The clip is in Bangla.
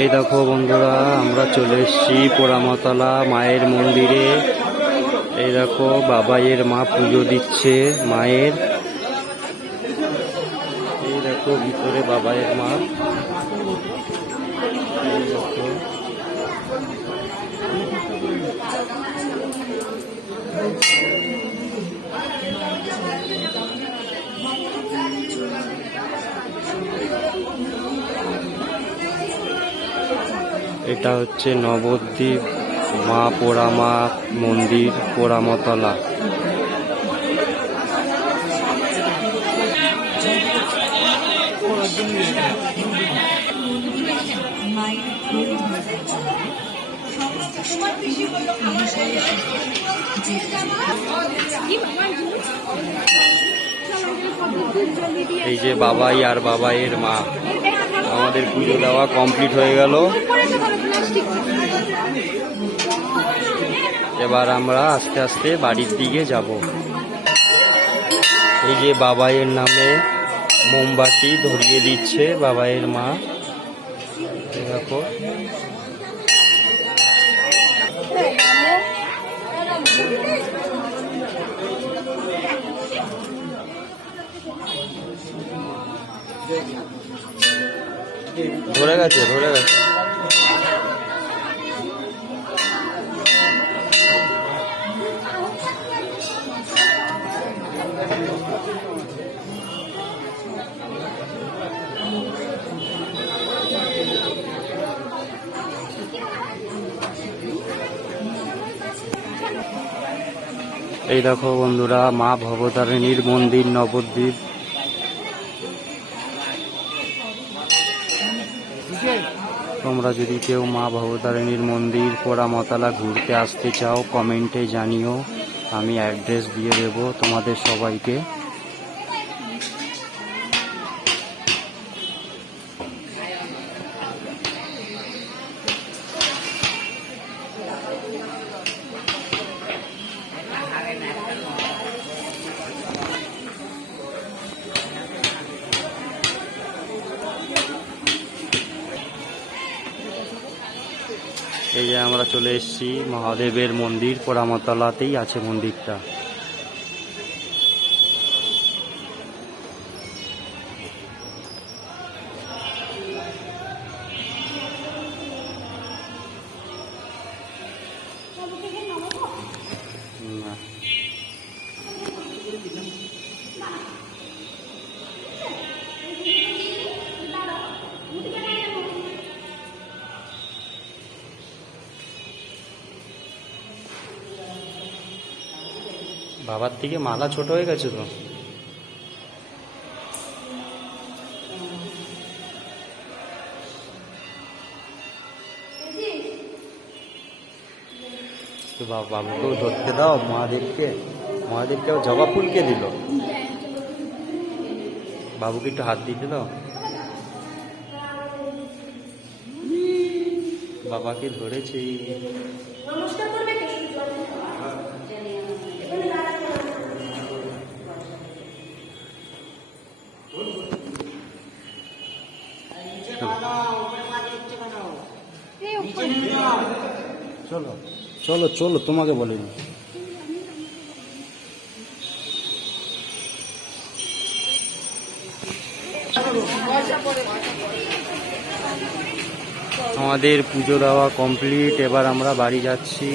এই দেখো বন্ধুরা, আমরা চলে এসেছি পোড়ামতলা মায়ের মন্দিরে। এই দেখো বাবাইয়ের মা পুজো দিচ্ছে মায়ের। এই দেখো ভিতরে বাবাইয়ের মা। দেখো। এটা হচ্ছে নবদ্বীপ মা পোড়ামা মন্দির, পোড়ামতলা। এই যে বাবাই আর বাবাইয়ের মা। আমাদের পুজো দেওয়া কমপ্লিট হয়ে গেল। এবার আমরা আস্তে আস্তে বাড়ির দিকে যাব। এই যে বাবাইয়ের নামে মোমবাতি ধরিয়ে দিচ্ছে বাবাইয়ের মা। দেখো। ধরে গেছে ধরে গেছে। এই দেখো বন্ধুরা, মা ভবতারিণীর মন্দির, নবদ্বীপ। তোমরা যদি কেউ মা ভবতারিণীর মন্দির, পোড়ামতলা ঘুরতে আসতে চাও, কমেন্টে জানিও। আমি অ্যাড্রেস দিয়ে দেব তোমাদের সবাইকে। এই যে আমরা চলে এসেছি মহাদেবের মন্দির পোড়ামতলাতেই আছে মন্দিরটা। না বাবার থেকে মালা ছোট হয়ে গেছে তো। বাবুকেও ধরতে দাও মহাদেবকে। মহাদেবকেও জবা ফুলকে দিল। বাবুকে একটু হাত দিতে দাও। বাবাকে ধরেছি। চলো। চলো চলো তোমাকে বলিনি আমাদের পুজো দেওয়া কমপ্লিট এবার আমরা বাড়ি যাচ্ছি।